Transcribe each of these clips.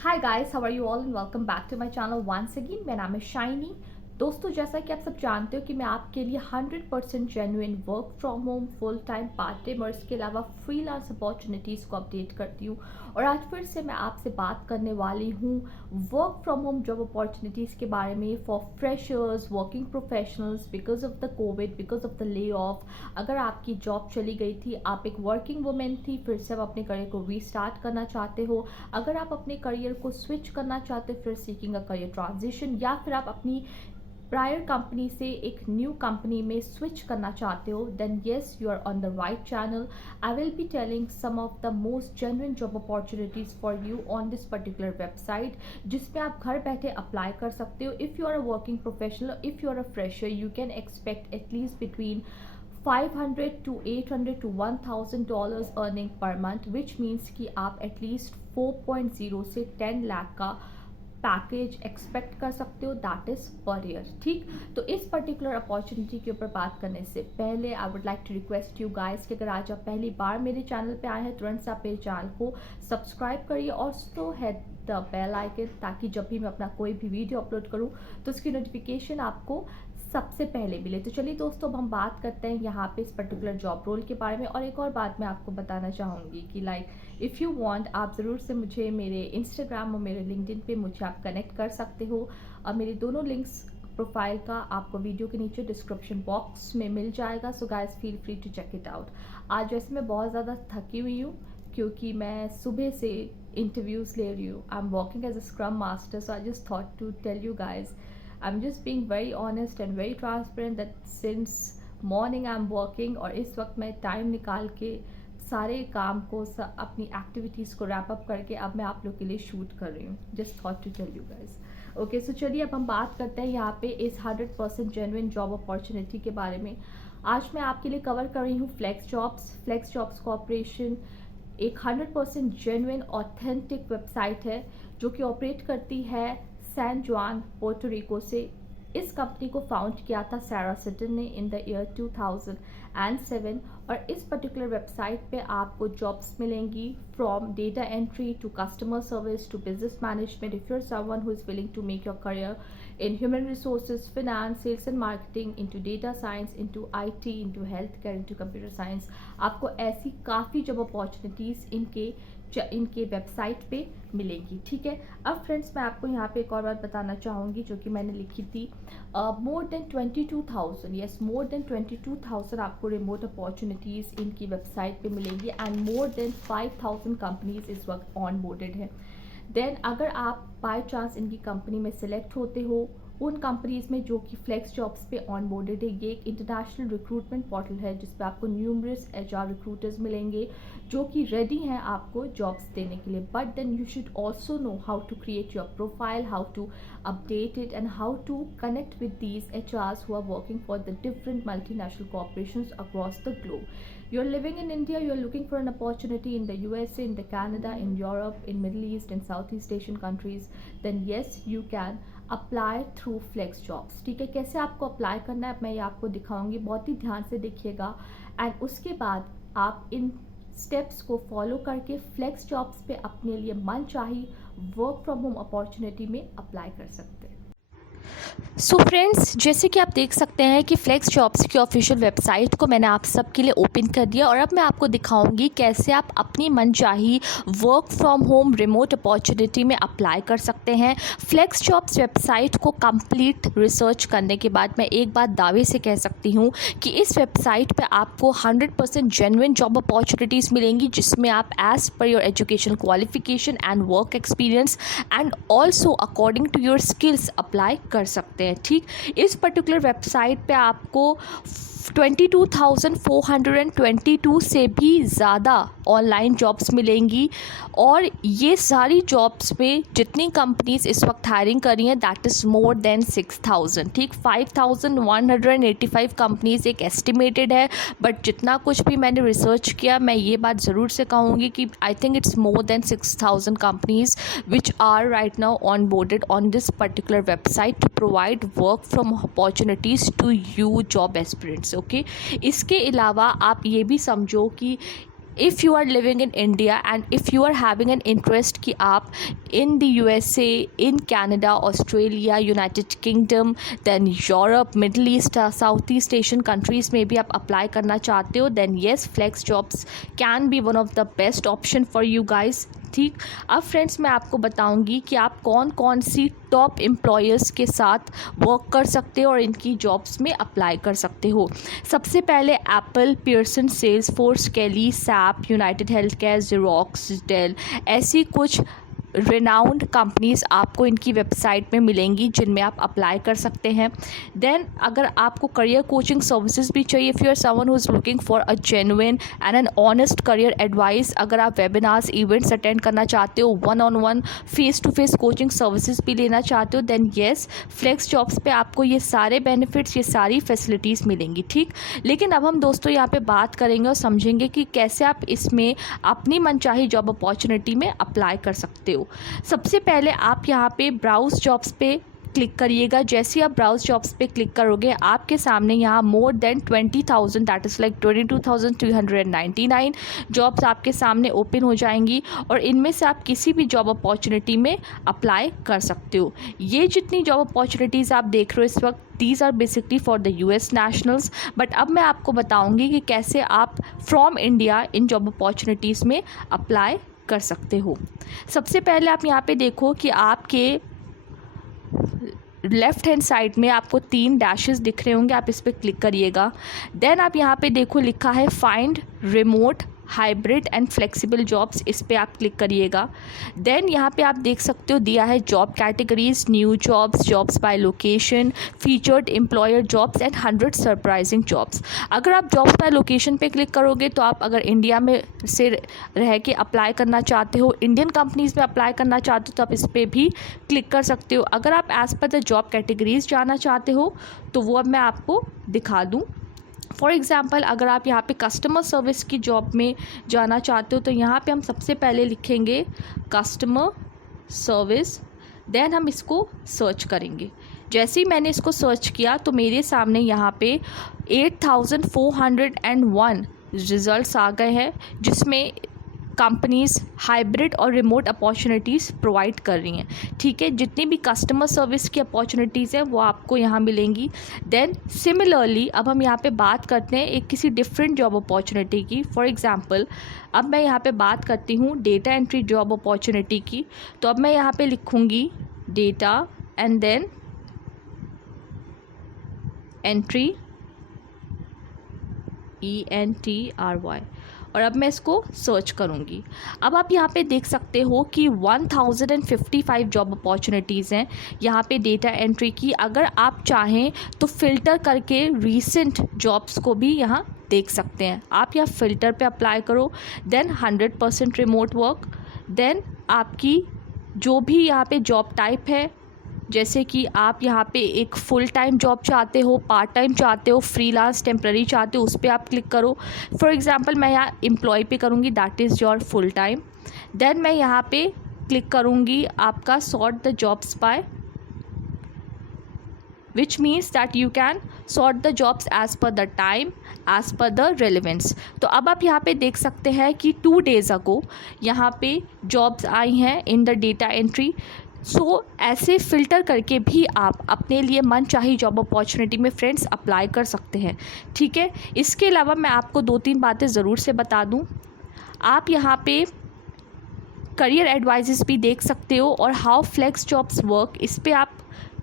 Hi guys, how are you all and welcome back to my channel once again. मेरा नाम है shiny. दोस्तों, जैसा कि आप सब जानते हो कि मैं आपके लिए 100% genuine work from home, full time, part time और इसके अलावा फ्रीलांस अपॉर्चुनिटीज़ को अपडेट करती हूँ। और आज फिर से मैं आपसे बात करने वाली हूँ work from home job opportunities के बारे में for freshers, working professionals, because of the Covid, because of the lay off. अगर आपकी जॉब चली गई थी, आप एक वर्किंग वुमेन थी, फिर से आप अपने करियर को रीस्टार्ट करना चाहते हो, अगर आप अपने करियर को स्विच करना चाहते हो, फिर सीकिंग अ करियर ट्रांजिशन, या फिर आप अपनी प्रायर कंपनी से एक न्यू कंपनी में स्विच करना चाहते हो, then yes, you are on the right channel. I will be telling some of the most genuine job opportunities for you on this particular website, जिसमें आप घर बैठे अप्लाई कर सकते हो। If you are a working professional, if you are a fresher, you can expect at least between 500 to 800 to $1,000 earning per month, which means कि आप at least 4.0 से 10 लाख का पैकेज एक्सपेक्ट कर सकते हो, दैट इज पर ईयर। ठीक, तो इस पर्टिकुलर अपॉर्चुनिटी के ऊपर बात करने से पहले I would like to request you guys कि अगर आज आप पहली बार मेरे चैनल पे आए हैं, तुरंत से आप मेरे चैनल को सब्सक्राइब करिए और so hit the bell icon, ताकि जब भी मैं अपना कोई भी वीडियो अपलोड करूं तो उसकी नोटिफिकेशन आपको सबसे पहले मिले। तो चलिए दोस्तों, अब हम बात करते हैं यहाँ पे इस पर्टिकुलर जॉब रोल के बारे में। और एक और बात मैं आपको बताना चाहूँगी कि इफ़ यू वांट, आप ज़रूर से मुझे मेरे इंस्टाग्राम और मेरे लिंक्डइन पे मुझे आप कनेक्ट कर सकते हो। और मेरे दोनों लिंक्स प्रोफाइल का आपको वीडियो के नीचे डिस्क्रिप्शन बॉक्स में मिल जाएगा, so guys feel free to check it out. आज वैसे मैं बहुत ज़्यादा थकी हुई हूँ क्योंकि मैं सुबह से इंटरव्यूज़ ले रही हूँ। I am working as a scrum master, so I just thought to tell you guys, I'm just being very honest and very transparent that since morning I'm working, और इस वक्त मैं टाइम निकाल के सारे काम को अपनी एक्टिविटीज़ को रैप अप करके अब मैं आप लोग के लिए शूट कर रही हूँ। Just thought to tell you guys. Okay, so चलिए अब हम बात करते हैं यहाँ पे इस 100% जेन्युइन जॉब अपॉर्चुनिटी के बारे में। आज मैं आपके लिए कवर कर रही हूँ FlexJobs. FlexJobs corporation एक 100% जेन्युइन ऑथेंटिक वेबसाइट है जो कि ऑपरेट करती है सैन जुआन, पोर्टो रिको से। इस कंपनी को फाउंड किया था सारा सिटन ने इन द ईयर 2007। और इस पर्टिकुलर वेबसाइट पे आपको जॉब्स मिलेंगी from data entry to customer service to business management. If you are someone who is willing to make your career in human resources, finance, sales and marketing, into data science, into IT, into healthcare, into computer science, आपको ऐसी काफ़ी job opportunities इनके website पे मिलेंगी। ठीक है, अब friends मैं आपको यहाँ पे एक और बात बताना चाहूँगी जो कि मैंने लिखी थी। More than 22,000, yes, more than 22,000 आपको रिमोट अपॉर्चुनिटीज़ इनकी वेबसाइट पे मिलेंगी एंड मोर देन 5,000 कंपनीज इस वक्त ऑन बोर्डेड हैं। देन अगर आप बाय चांस इनकी कंपनी में सिलेक्ट होते हो, उन कंपनीज में जो कि फ्लेक्स जॉब्स पे ऑन बोर्डेड है, ये एक इंटरनेशनल रिक्रूटमेंट पोर्टल है जिस पे आपको न्यूमरस एचआर रिक्रूटर्स मिलेंगे जो कि रेडी हैं आपको जॉब्स देने के लिए। But then you should also know how to create your profile, how to update it and how to connect with these HRs who are working for the different multinational corporations across the globe. You're living in India, you're looking for an opportunity in the USA, in the Canada, in Europe, in Middle East, in Southeast Asian countries, then yes, you can apply through Flex Jobs. ठीक है, कैसे आपको apply करना है मैं ये आपको दिखाऊंगी, बहुत ही ध्यान से देखिएगा। एंड उसके बाद आप इन स्टेप्स को फॉलो करके फ्लेक्स जॉब्स पे अपने लिए मनचाही वर्क फ्रॉम होम अपॉर्चुनिटी में अप्लाई कर सकते हैं। सो फ्रेंड्स, जैसे कि आप देख सकते हैं कि फ्लेक्स जॉब्स की ऑफिशियल वेबसाइट को मैंने आप सबके लिए ओपन कर दिया और अब मैं आपको दिखाऊंगी कैसे आप अपनी मनचाही work from home remote opportunity में अप्लाई कर सकते हैं। फ्लेक्स जॉब्स वेबसाइट को कंप्लीट रिसर्च करने के बाद मैं एक बात दावे से कह सकती हूँ कि इस वेबसाइट पे आपको 100% जेन्युइन जॉब अपॉर्चुनिटीज़ मिलेंगी जिसमें आप as per your education qualification and work experience and also according to your skills apply कर सकते हैं। ठीक, इस पर्टिकुलर वेबसाइट पे आपको 22,422 से भी ज़्यादा ऑनलाइन जॉब्स मिलेंगी और ये सारी जॉब्स पे जितनी कंपनीज इस वक्त हायरिंग कर रही हैं दैट इज़ मोर देन 6,000। ठीक, 5,185 कंपनीज एक एस्टिमेटेड है, बट जितना कुछ भी मैंने रिसर्च किया मैं ये बात ज़रूर से कहूँगी कि I think it's more than 6,000 companies which are right now on boarded on this particular website to provide work from opportunities to you job aspirants. Okay, इसके अलावा आप ये भी समझो कि if you are living in India and if you are having an interest कि आप in the USA, in Canada, Australia, United Kingdom, then Europe, Middle East, South East Asian countries में भी आप अप्लाई करना चाहते हो, then yes, FlexJobs can be one of the best option for you guys. ठीक, अब friends मैं आपको बताऊंगी कि आप कौन कौन सी टॉप एम्प्लॉयर्स के साथ वर्क कर सकते हो और इनकी जॉब्स में अप्लाई कर सकते हो। सबसे पहले Apple, Pearson, Salesforce, Kelly, SAP, United Health Care, Xerox, Dell, ऐसी कुछ रेनाउंड कंपनीज़ आपको इनकी वेबसाइट में मिलेंगी जिनमें आप अप्लाई कर सकते हैं। देन अगर आपको करियर कोचिंग सर्विसेज भी चाहिए, if you are someone who is looking for a genuine and an honest career advice, अगर आप वेबिनार्स, इवेंट्स अटेंड करना चाहते हो, one on one face to face coaching services भी लेना चाहते हो, देन येस, फ्लेक्स जॉब्स पे आपको ये सारे बेनिफिट्स, ये सारी फैसिलिटीज़ मिलेंगी। ठीक, लेकिन अब हम दोस्तों यहाँ पे बात करेंगे और समझेंगे कि कैसे आप इसमें अपनी मनचाही जॉब अपॉर्चुनिटी में अप्लाई कर सकते हो। सबसे पहले आप यहाँ पे ब्राउज जॉब्स पे क्लिक करिएगा। जैसे ही आप ब्राउज जॉब्स पे क्लिक करोगे आपके सामने यहाँ more than 20,000 that is like 22,399 jobs आपके सामने ओपन हो जाएंगी और इनमें से आप किसी भी जॉब अपॉर्चुनिटी में अप्लाई कर सकते हो। ये जितनी जॉब अपॉर्चुनिटीज़ आप देख रहे हो इस वक्त, these are basically for the US nationals, but अब मैं आपको बताऊँगी कि कैसे आप फ्रॉम इंडिया इन जॉब अपॉर्चुनिटीज़ में अप्लाई कर सकते हो। सबसे पहले आप यहाँ पे देखो कि आपके लेफ़्ट हैंड साइड में आपको 3 डैशेस दिख रहे होंगे, आप इस पर क्लिक करिएगा। देन आप यहाँ पे देखो लिखा है find remote, hybrid and flexible jobs, इस पे आप क्लिक करिएगा। देन यहाँ पे आप देख सकते हो दिया है job categories, new jobs, jobs by location, featured employer jobs and 100 surprising jobs. अगर आप जॉब्स बाय लोकेशन पे क्लिक करोगे तो आप अगर इंडिया में से रह के अप्लाई करना चाहते हो, इंडियन कंपनीज़ में अप्लाई करना चाहते हो तो आप इस पर भी क्लिक कर सकते हो। अगर आप as per the job categories जाना चाहते हो तो वो अब मैं आपको दिखा दूँ। फॉर एग्ज़ाम्पल अगर आप यहाँ पे कस्टमर सर्विस की जॉब में जाना चाहते हो तो यहाँ पे हम सबसे पहले लिखेंगे कस्टमर सर्विस, देन हम इसको सर्च करेंगे। जैसे ही मैंने इसको सर्च किया तो मेरे सामने यहाँ पे 8,401 रिज़ल्ट्स आ गए हैं जिसमें कंपनीज़ हाइब्रिड और रिमोट अपॉर्चुनिटीज़ प्रोवाइड कर रही हैं। ठीक है, जितनी भी कस्टमर सर्विस की अपॉर्चुनिटीज़ हैं वो आपको यहाँ मिलेंगी। देन सिमिलरली अब हम यहाँ पे बात करते हैं एक किसी डिफरेंट जॉब अपॉर्चुनिटी की। फॉर एग्जांपल अब मैं यहाँ पे बात करती हूँ डेटा एंट्री जॉब अपॉर्चुनिटी की, तो अब मैं यहाँ पे लिखूँगी data and then entry, ENTRY, और अब मैं इसको सर्च करूँगी। अब आप यहाँ पे देख सकते हो कि 1055 जॉब अपॉर्चुनिटीज़ हैं यहाँ पे डेटा एंट्री की। अगर आप चाहें तो फ़िल्टर करके रीसेंट जॉब्स को भी यहाँ देख सकते हैं। आप यहाँ फ़िल्टर पे अप्लाई करो, देन 100% रिमोट वर्क, देन आपकी जो भी यहाँ पे जॉब टाइप है, जैसे कि आप यहाँ पे एक फुल टाइम जॉब चाहते हो, पार्ट टाइम चाहते हो, फ्रीलांस, टेम्प्रेरी चाहते हो, उस पर आप क्लिक करो। फॉर एग्जांपल मैं यहाँ एम्प्लॉय पे करूँगी, that is your full time. Then मैं यहाँ पे क्लिक करूँगी आपका sort the jobs by, which means that you can sort the jobs as per the time, as per the relevance। तो अब आप यहाँ पे देख सकते हैं कि 2 days ago यहाँ पे जॉब्स आई हैं इन द डेटा एंट्री। सो ऐसे फ़िल्टर करके भी आप अपने लिए मन चाही जॉब अपॉर्चुनिटी में फ्रेंड्स अप्लाई कर सकते हैं। ठीक है, इसके अलावा मैं आपको 2-3 बातें ज़रूर से बता दूँ। आप यहाँ पे करियर एडवाइजेस भी देख सकते हो और हाउ फ्लेक्स जॉब्स वर्क, इस पर आप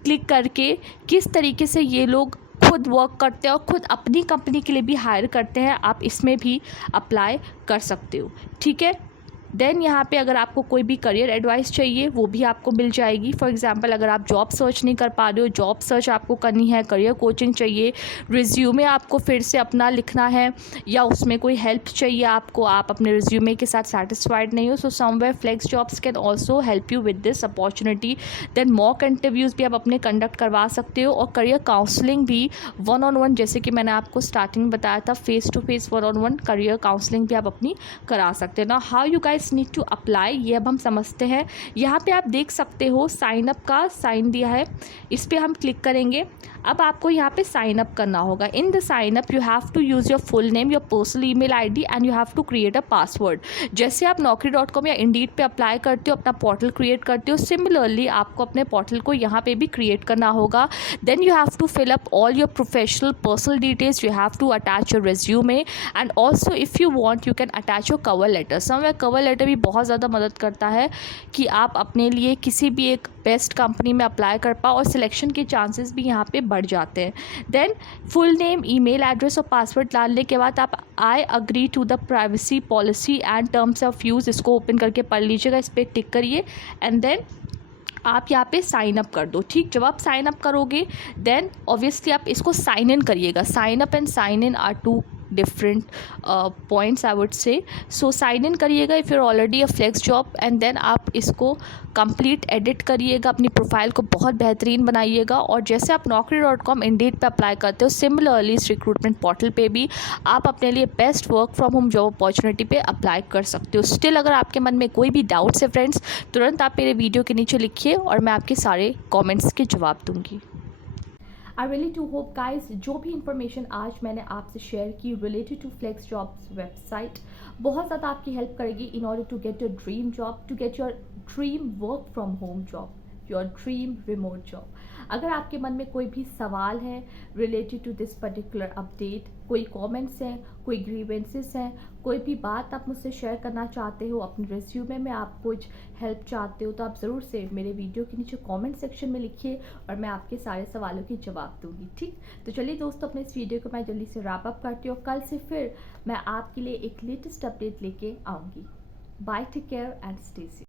क्लिक करके किस तरीके से ये लोग खुद वर्क करते हैं और खुद अपनी कंपनी के लिए भी हायर करते हैं, आप इसमें भी अप्लाई कर सकते हो। ठीक है, देन यहाँ पे अगर आपको कोई भी करियर एडवाइस चाहिए वो भी आपको मिल जाएगी। फॉर एग्जांपल अगर आप जॉब सर्च नहीं कर पा रहे हो, जॉब सर्च आपको करनी है, करियर कोचिंग चाहिए, रिज्यूमे आपको फिर से अपना लिखना है या उसमें कोई हेल्प चाहिए आपको, आप अपने रिज्यूमे के साथ सेटिस्फाइड नहीं हो, so somewhere FlexJobs can also help you with this opportunity. Then mock interviews भी आप अपने कंडक्ट करवा सकते हो और करियर काउंसलिंग भी 1-on-1, जैसे कि मैंने आपको स्टार्टिंग में बताया था, face to face 1-on-1 career counselling भी आप अपनी करा सकते हो। ना how you guys just need to apply, ये अब हम समझते हैं। यहाँ पे आप देख सकते हो साइन अप का साइन दिया है, इस पर हम क्लिक करेंगे। अब आपको यहाँ पे साइन अप करना होगा। In the sign up you have to use your full name, your personal email ID and you have to create a password. जैसे आप naukri.com या इंडीड पे अप्लाई करते हो, अपना पोर्टल क्रिएट करते हो, सिमिलरली आपको अपने पोर्टल को यहाँ पे भी क्रिएट करना होगा। Then you have to fill up all your professional personal details, you have to attach your resume and also if you want you can attach your cover letter. Somewhere cover letter भी बहुत ज़्यादा मदद करता है कि आप अपने लिए किसी भी एक बेस्ट कंपनी में अप्लाई कर पाओ और सिलेक्शन के चांसेस भी यहाँ पे बढ़ जाते हैं। Then full name, email address और पासवर्ड डालने के बाद आप I agree to the privacy policy and terms of use, इसको ओपन करके पढ़ लीजिएगा, इस पर टिक करिए एंड देन आप यहाँ पे साइन अप कर दो। ठीक, जब आप साइन अप करोगे देन ऑब्वियसली आप इसको साइन इन करिएगा। Sign up and sign in are two different points I would say. So sign in करिएगा if you're already a flex job and then आप इसको कंप्लीट एडिट करिएगा, अपनी profile को बहुत बेहतरीन बनाइएगा। और जैसे आप naukri.com इंडीड पे अप्लाई करते हो, सिमिलरली इस रिक्रूटमेंट पोर्टल पे भी आप अपने लिए best work from home job opportunity पे अप्लाई कर सकते हो। स्टिल अगर आपके मन में कोई भी डाउट्स है फ्रेंड्स, तुरंत आप मेरे वीडियो के नीचे लिखिए और मैं आपके सारे कॉमेंट्स के जवाब दूँगी। I really to hope guys जो भी इंफॉर्मेशन आज मैंने आपसे शेयर की related to FlexJobs website बहुत ज़्यादा आपकी हेल्प करेगी in order to get your dream job, to get your dream work from home job, your dream remote job. अगर आपके मन में कोई भी सवाल है related to this particular update, कोई कमेंट्स हैं, कोई ग्रीवेंसेस हैं, कोई भी बात आप मुझसे शेयर करना चाहते हो, अपने रिज्यूमे में आप कुछ हेल्प चाहते हो, तो आप ज़रूर से मेरे वीडियो के नीचे कमेंट सेक्शन में लिखिए और मैं आपके सारे सवालों के जवाब दूंगी। ठीक, तो चलिए दोस्तों, अपने इस वीडियो को मैं जल्दी से रैप अप करती हूँ। कल से फिर मैं आपके लिए एक लेटेस्ट अपडेट लेके आऊँगी। Bye, take care and stay safe.